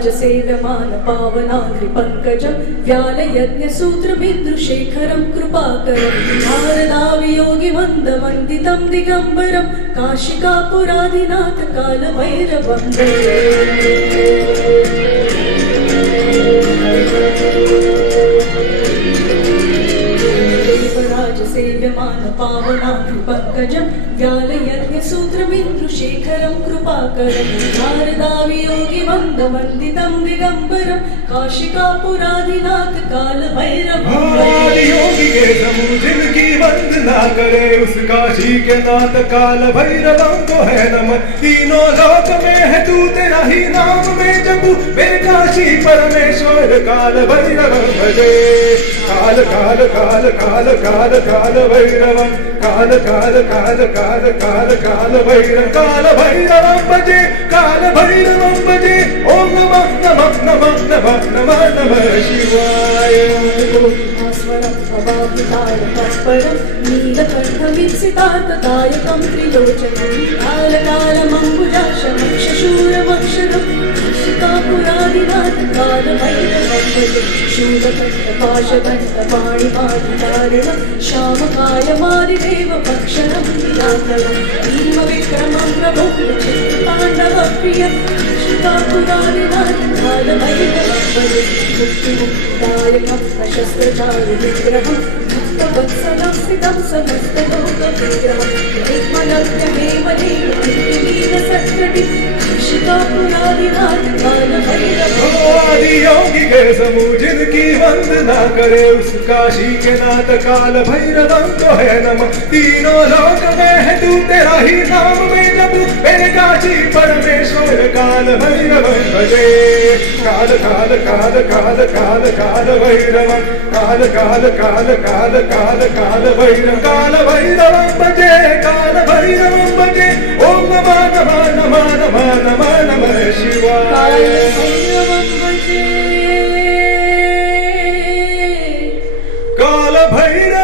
दिव्यराजसेव्यमान पावनाङ्घ्रिपङ्कजं व्यालयज्ञसूत्रबिन्दुशेखरं कृपाकरं भारदावियोगिमन्दवन्दितं दिगम्बरं काशिकापुराधिनाथ कालभैरवं देवराजसेव्यमान पावनाङ्घ्रिपङ्कजं व्यालयज्ञसूत्रबिन्दुशेखरं कृपाकरं भारदावियोगिमन्दवन्दितं दिगम्बरं काशिकापुराधिनाथ कालभैरवं योगी के समूह जिनकी वंदना करे उस काशी के नाथ काल भैरवं को है नमन। तीनों लोक में है तू तेरा ही नाम में जपू मेरे काशी परमेश्वर काल भैरवं भजे। काल काल काल काल काल काल भैरवं काल काल काल काल काल काल भैरव काल भैरवं भजे काल भैरवं भजे। ओम नमः नमः नमः नमः नमः नमः शिवाय। परं नीलकण्ठवीक्षितार्थदायकं त्रिलोचनं कालकालमम्बुजाशमं शशूरमक्षरं काशिकापुराधिनाथ कालभैरवं भजे। शूलकण्ठपाशदण्डपाणिपादितारिणं श्यामकायमादिदेवभक्षणं दिनाकरं भीमविक्रमं प्रभुं चित्ताण्डवप्रियं काशिकापुराधिनाथ कालभैरवं भजे। मुक्तिमुक्तिदायकं सशस्त्रचारुविग्रहं वत्सलं स्थितं समस्तलोकविग्रहं निर्मलव्यमेवलीलसत्कटिं काशिकापुराधिनाथ कालभैरवं योगी के समूह जिनकी वंदना करे उस काशी के नाथ काल भैरवं को है नमः। तीनों लोक में है तू तेरा ही नाम में जपू मेरे काशी परमेश्वर काल भैरवं भजे। काल काल काल काल काल काल भैरवं काल काल काल काल काल काल भैरव काल भैरवं भजे काल भैरवं भजे। ओम नमः नमः नमः नमः नमः नमः शिवाय। काल भैरव